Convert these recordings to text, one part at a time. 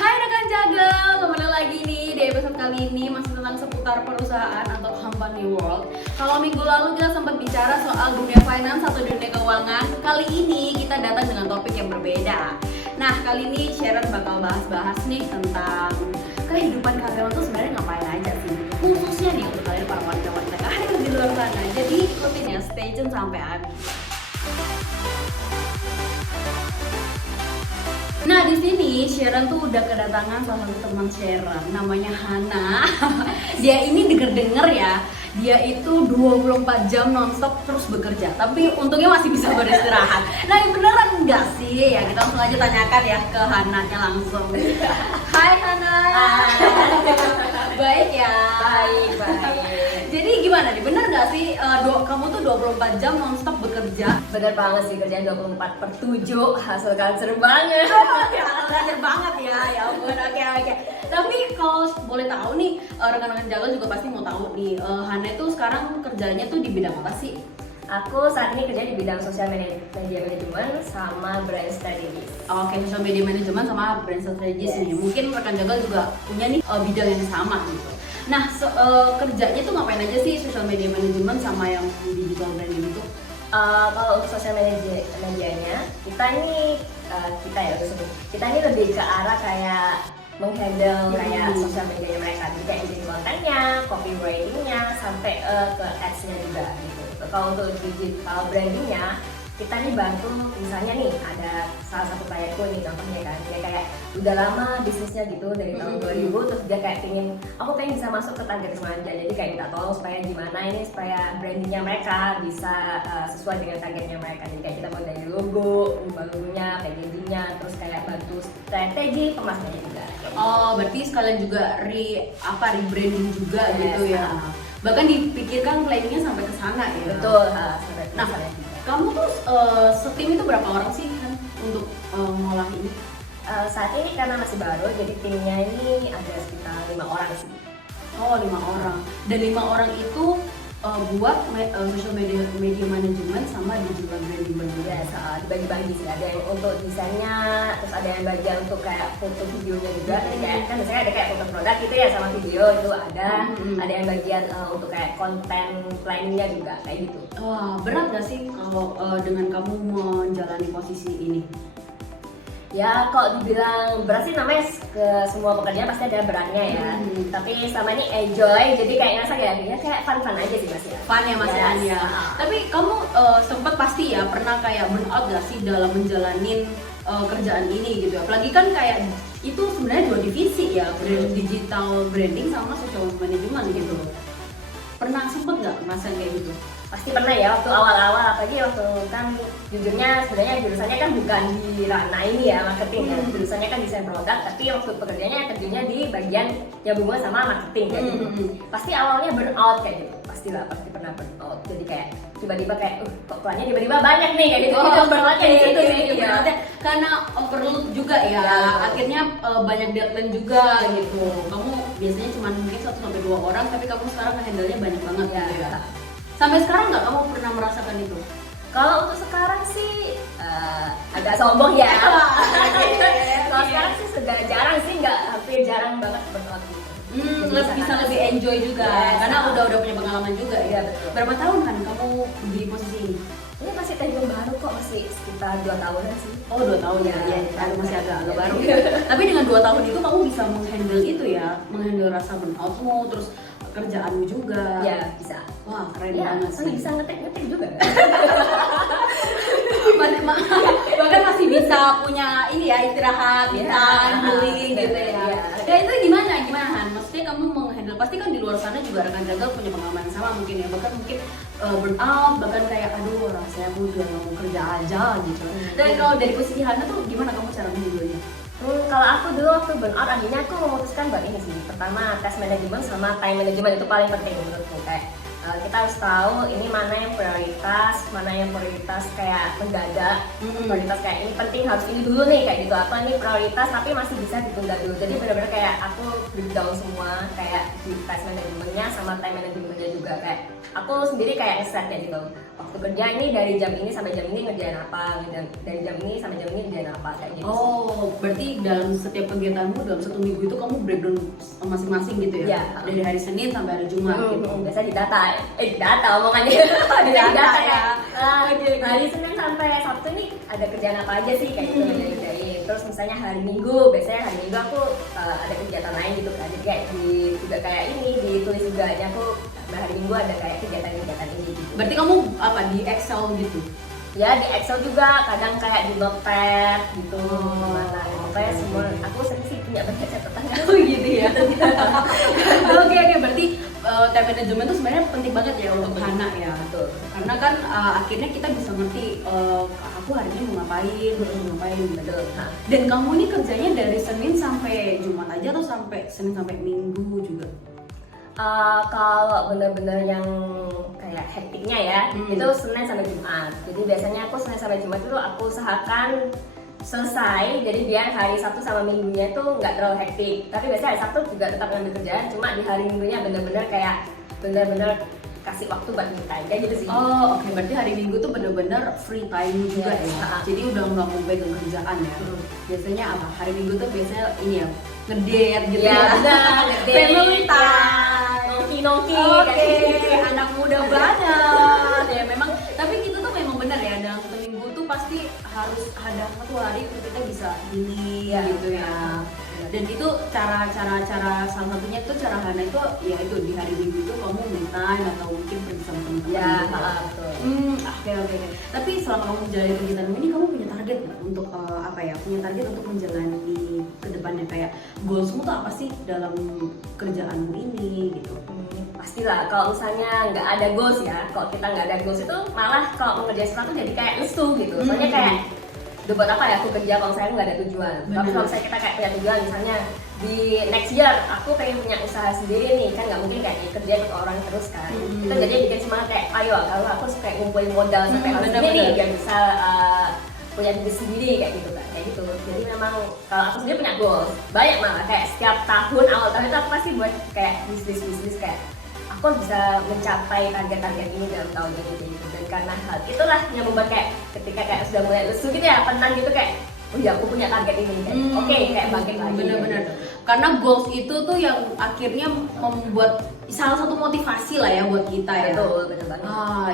Hai rekan jagal, kembali lagi nih di episode kali ini masih tentang seputar perusahaan atau company world. Kalau minggu lalu kita sempat bicara soal dunia finance atau dunia keuangan, kali ini kita datang dengan topik yang berbeda. Nah, kali ini Sharon bakal bahas-bahas nih tentang kehidupan karyawan tuh sebenarnya ngapain aja sih, khususnya nih untuk kalian para wanita-wanita karir di luar sana. Jadi ikutin ya, stay tune sampai habis. Nah, di sini Sharon tuh udah kedatangan salah satu teman Sharon, namanya Hana. Dia ini denger-denger ya, dia itu 24 jam nonstop terus bekerja, tapi untungnya masih bisa beristirahat. Nah, ini beneran enggak sih? Ya, kita langsung aja tanyakan ya ke Hananya langsung. Hai Hana. Baik ya. Baik. Jadi gimana nih, bener nggak sih kamu tuh 24 jam nonstop bekerja? Bener banget sih, kerjaan 24/7, hasil kanker banget. Belajar banget ya ampun, oke. Tapi kalau boleh tahu nih, rekan-rekan jagal juga pasti mau tahu nih, Hana itu sekarang kerjanya tuh di bidang apa sih? Aku saat ini kerja di bidang sosial media manajemen sama brand strategis. Oke, social media management sama brand strategis nih. Mungkin rekan jagal juga punya nih bidang yang sama gitu. Nah, kerjanya tuh ngapain aja sih social media management sama yang digital branding itu? Kalau untuk sosial medianya, kita ini lebih ke arah kayak menghandle kayak sosial media mereka, jadi kayak bikin kontennya, copywritingnya, sampai ke ads-nya juga gitu. Kalau untuk digital brandingnya, kita nih bantu, misalnya nih ada salah satu klienku nih contohnya kan, dia kayak udah lama bisnisnya gitu dari tahun 2000, terus dia kayak aku pengen bisa masuk ke target Semanja, jadi kayak minta tolong supaya gimana ini supaya brandingnya mereka bisa sesuai dengan targetnya mereka. Jadi kayak kita mau dari logo, ubah logonya, packagingnya, terus kayak bantu strategi pemasarannya juga. Oh, berarti sekalian juga rebranding juga gitu ya. Bahkan dipikirkan planningnya sampai ke sana ya. Betul, sampai ke sana. Kamu tuh setim itu berapa orang sih kan untuk ngolah ini? Saat ini karena masih baru, jadi timnya ini ada sekitar 5 orang sih. Oh, 5 orang. Dan 5 orang itu buat social media management sama digital branding berdua. Dibagi-bagi sih, ada yang untuk desainnya, terus ada yang bagian untuk kayak foto videonya juga. Jadi kayak kan biasanya ada kayak foto produk gitu ya sama video itu ada yang bagian untuk kayak konten planningnya juga kayak gitu. Wah, berat gak sih kalau dengan kamu menjalani posisi ini? Ya kalau dibilang berat sih, namanya ke semua pekerjaan pasti ada beratnya ya. Tapi selama ini enjoy, jadi kayak ngerasa kayak fun aja sih Mas ya. Fun ya Mas ya. Tapi kamu sempat pasti ya pernah kayak burn out gak sih dalam menjalanin kerjaan ini gitu. Apalagi kan kayak itu sebenarnya 2 divisi ya, digital branding sama social management gitu. Pernah sempet nggak masa kayak gitu? Pasti pernah ya, waktu awal-awal, apalagi waktu kan jujurnya sebenarnya jurusannya kan bukan di ranah ini ya, marketing ya. Jurusannya kan desain produk, tapi waktu kerjanya di bagian yang berhubungan sama marketing kayak gitu. Pasti awalnya burn out kayak gitu, pasti pernah burn out. Jadi kayak tiba-tiba kayak kok keluarnya tiba-tiba banyak nih kayak gitu. Burn outnya di situ sih, ya. Karena overload juga ya, akhirnya banyak deadline juga gitu. Kamu biasanya cuma mungkin 1-2 orang, tapi kamu sekarang handle-nya banyak banget gitu ya. Sampai sekarang nggak kamu pernah merasakan itu? Kalau untuk sekarang sih agak sombong ya. Kalau sekarang sih sudah jarang sih, hampir jarang banget burnout gitu. Bisa lebih enjoy juga, karena udah punya pengalaman juga ya. Berapa tahun kan kamu di posisi ini? Ini masih terhitung baru kok, masih sekitar 2 tahunan sih. Oh, 2 tahun ya, masih agak baru. Tapi dengan 2 tahun itu kamu bisa menghandle itu ya, menghandle rasa burnoutmu, terus kerjaanmu juga. Ya bisa. Wah, keren banget sih. Bisa ngetik juga. Bahkan masih bisa punya ini ya, istirahat, handling gitu ya. Ya itu gimana Han? Maksudnya kamu menghandle, pasti kan di luar sana juga rekan jagal punya pengalaman yang sama mungkin ya, bahkan mungkin burnout, bahkan kayak aduh rasanya aku udah nggak mau kerja aja gitu. Dan kalau dari posisi Hana tuh gimana kamu cara menghandlenya? Kalau aku dulu waktu burnout, akhirnya aku memutuskan buat ini sih. Pertama tes manajemen sama time management, itu paling penting menurutku. Kayak kita harus tahu ini mana yang prioritas kayak mendadak, prioritas kayak ini penting harus ini dulu nih kayak gitu, apa nih prioritas tapi masih bisa ditunda dulu. Jadi benar-benar kayak aku breakdown semua kayak di task managementnya sama time managementnya juga, kayak aku sendiri kayak set ya gitu. Waktu kerja ini dari jam ini sampai jam ini ngerjain apa, dari jam ini sampai jam ini ngerjain apa kayak gitu. Oh, berarti dalam setiap kegiatanmu dalam satu minggu itu kamu breakdown masing-masing gitu ya? Iya. Dari hari Senin sampai hari Jumat gitu. Biasa di data omongannya di data ya. kayak hari Senin sampai Sabtu nih ada kerjaan apa aja sih kayak gitu kerjain. Terus misalnya hari Minggu, biasanya hari Minggu aku ada kegiatan lain gitu kan. Jadi kayak juga kayak ini ditulis juga aja aku hari Minggu ada kayak kegiatan ini gitu. Berarti kamu apa di Excel gitu? Ya di Excel juga, kadang kayak di Notepad gitu. Gimana? Pokoknya semua aku sering sih punya banyak catatan. Oh gitu ya. Oke, berarti time management itu sebenarnya penting banget ya untuk Hana ya. Betul. Karena kan akhirnya kita bisa ngerti aku hari ini mau ngapain, mau ngapain gitu. Dan kamu ini kerjanya dari Senin sampai Jumat aja atau sampai Senin sampai Minggu juga? Kalau benar-benar yang kayak hektiknya ya, itu Senin sampai Jumat. Jadi biasanya aku Senin sampai Jumat itu aku usahakan selesai, jadi biar hari Sabtu sama Minggunya tuh nggak terlalu hektik. Tapi biasanya hari Sabtu juga tetap ngambil kerjaan, cuma di hari Minggunya benar-benar kayak benar-benar kasih waktu buat me time kayak gitu sih. Oh oke, berarti hari Minggu tuh benar-benar free time juga ya. Jadi udah nggak mau pegang kerjaan ya. Biasanya apa? Hari Minggu tuh biasanya ini ya ngedate gitu ya. Family time. Nongki. Oke, anak muda banget ya memang. Tapi kita tuh memang benar ya, dalam satu minggu tuh pasti harus ada satu hari untuk kita bisa ini gitu ya. Dan itu cara salah satunya itu cara Hana itu ya itu di hari Minggu itu kamu me time atau mungkin pergi sama teman-teman. Ya, betul. Oke. Tapi selama kamu menjalani kegiatan ini kamu punya target nggak untuk apa ya? Punya target untuk menjalani ke depannya kayak goalsmu tuh apa sih dalam kerjaanmu ini gitu? Pastilah kalau misalnya nggak ada goals ya, kalau kita nggak ada goals itu malah kalau mengerjain sesuatu jadi kayak lesu gitu. Soalnya kayak udah buat apa ya aku kerja kalau saya nggak ada tujuan. Tapi kalau misalnya kita kayak punya tujuan, misalnya di next year aku pengen punya usaha sendiri nih, kan nggak mungkin kayak kerja untuk orang terus kan. Itu jadi bikin semangat kayak ayo kalau aku harus kayak ngumpulin modal sampai harus sendiri biar bisa punya bisnis sendiri kayak gitu kan, kayak gitu. Jadi memang kalau aku sendiri punya goals banyak, malah kayak setiap tahun awal tahun itu aku pasti buat kayak bisnis kayak aku bisa mencapai target-target ini dalam tahun ini gitu. Dan karena hal itulah yang membuat kayak ketika kayak sudah mulai lesu gitu ya, tenang gitu kayak oh ya aku punya target ini kayak oke, kayak bangkit lagi. Bener-bener gitu. Karena goals itu tuh yang akhirnya membuat salah satu motivasi lah ya buat kita ya. Betul, bener banget.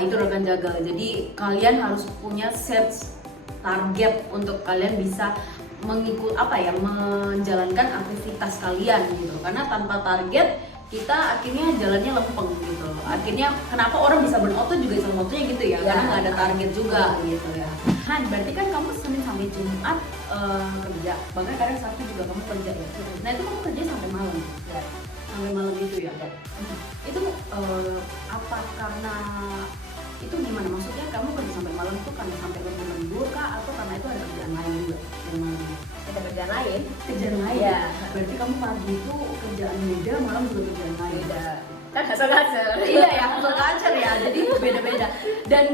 Itu rekan jagal. Jadi kalian harus punya set target untuk kalian bisa menjalankan aktivitas kalian gitu. Karena tanpa target kita akhirnya jalannya lempeng gitu. Akhirnya kenapa orang bisa burnout tuh juga salah satunya gitu ya, karena nggak ada target juga gitu ya. Han, berarti kan kamu Senin sampai Jumat kerja, bahkan kadang Sabtu juga kamu kerja ya. Nah itu kamu kerja sampai malam ya? Sampai malam itu ya? Itu apa karena itu gimana? Maksudnya kamu kerja sampai malam itu karena sampai lembur kah? Atau karena itu ada kerjaan lain juga yang malam? Ada kerjaan lain? Kerjaan lain? Ya. Berarti kamu pagi itu kerjaan beda, malam juga kerjaan lain? Beda. Kan hasil-hasil. Iya ya, hasil ya, jadi beda-beda. Dan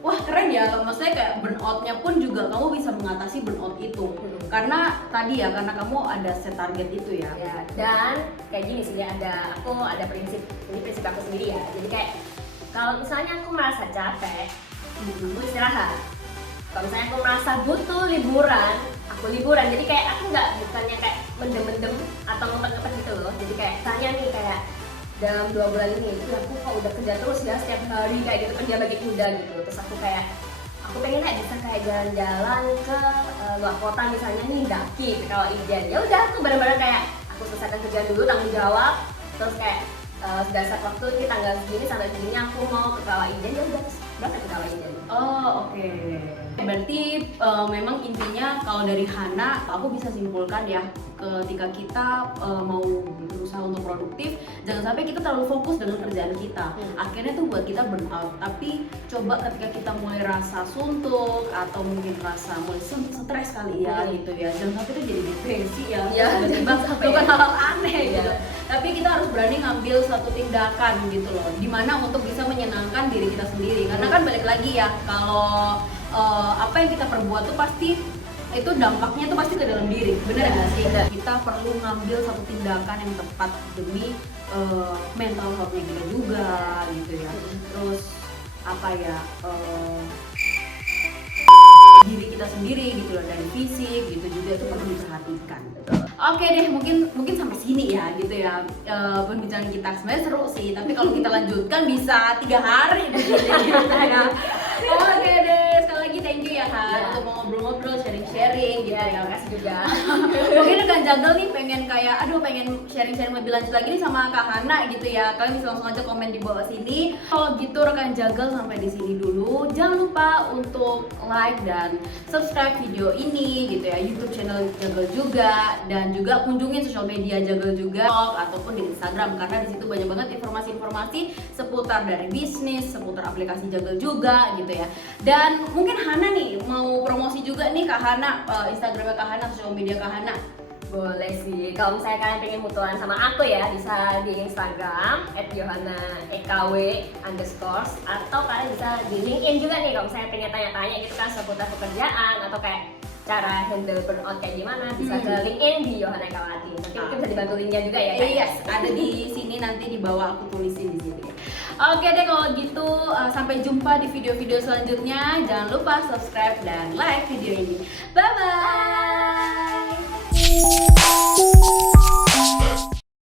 wah keren ya, maksudnya kayak burnoutnya pun juga kamu bisa mengatasi burnout itu. Karena tadi ya, karena kamu ada set target itu ya. Ya, dan kayak gini sih ya, aku ada prinsip, ini prinsip aku sendiri ya. Jadi kayak kalau misalnya aku merasa capek, aku istirahat. Kalau misalnya aku merasa butuh liburan, aku liburan. Jadi kayak aku bukannya kayak mendem-mendem atau ngumpet-ngumpet gitu loh. Jadi kayak misalnya nih kayak dalam 2 bulan ini aku kok udah kerja terus ya setiap hari kayak gitu, kerja bagi kuda gitu. Terus aku pengen kayak bisa kayak jalan-jalan ke luar kota misalnya nih, daki ke Kawah Ijen. Ya udah aku benar-benar kayak aku selesaikan kerjaan dulu, tanggung jawab, terus kayak sudah saat waktu ini tanggal segini sampai segini aku mau ke Kawah Ijen, ya udah terus berangkat ke Kawah Ijen. Oke. Berarti memang intinya kalau dari Hana aku bisa simpulkan ya, ketika kita mau berusaha untuk produktif, jangan sampai kita terlalu fokus dengan kerjaan kita. Akhirnya tuh buat kita burnout. Tapi coba ketika kita mulai rasa suntuk atau mungkin rasa mulai stres kali ya gitu ya, jangan sampai itu jadi depresi ya, tiba-tiba melakukan hal-hal aneh gitu. tapi kita harus berani ngambil suatu tindakan gitu loh, dimana untuk bisa menyenangkan diri kita sendiri. Karena kan balik lagi ya, kalau apa yang kita perbuat tuh pasti itu dampaknya tuh pasti ke dalam diri, bener nggak sih? Kita perlu ngambil satu tindakan yang tepat demi mental health-nya kita juga gitu ya. Terus apa ya, diri kita sendiri gitu loh, dari fisik gitu juga itu perlu diperhatikan. Oke deh, mungkin sampai sini ya gitu ya, pembicaraan kita sebenarnya seru sih, tapi kalau kita lanjutkan bisa 3 hari gitu ya. Oke deh, sekali lagi thank you ya Han untuk mau ngobrol-ngobrol, sharing-sharing gitu ya. Makasih juga. Mungkin rekan jagal nih pengen kayak pengen sharing-sharing lebih lanjut lagi nih sama Kak Hana gitu ya. Kalian bisa langsung aja komen di bawah sini. Kalau gitu rekan jagal sampai di sini dulu. Jangan lupa untuk like dan subscribe video ini gitu ya. YouTube channel Jagal juga, dan juga kunjungin sosial media Jagal juga, blog ataupun di Instagram, karena di situ banyak banget informasi-informasi seputar dari bisnis, seputar aplikasi Jagal juga gitu ya. Dan mungkin Hana nih mau promosi juga nih Kak Hana, Instagramnya Kak Hana, sosial media Kak Hana. Boleh sih, kalau misalnya kalian pengen mutualan sama aku ya, bisa di Instagram @yohana_ekw_ atau kalian bisa di LinkedIn juga nih kalau misalnya pengen tanya-tanya gitu kan seputar pekerjaan atau kayak cara handle burnout kayak gimana, bisa ke LinkedIn di Yohana Ekawati. Nanti mungkin bisa dibantu linknya juga ya. Yes, ada di sini, nanti di bawah aku tulisin di sini. Oke deh kalau gitu, sampai jumpa di video-video selanjutnya. Jangan lupa subscribe dan like video ini. Bye bye.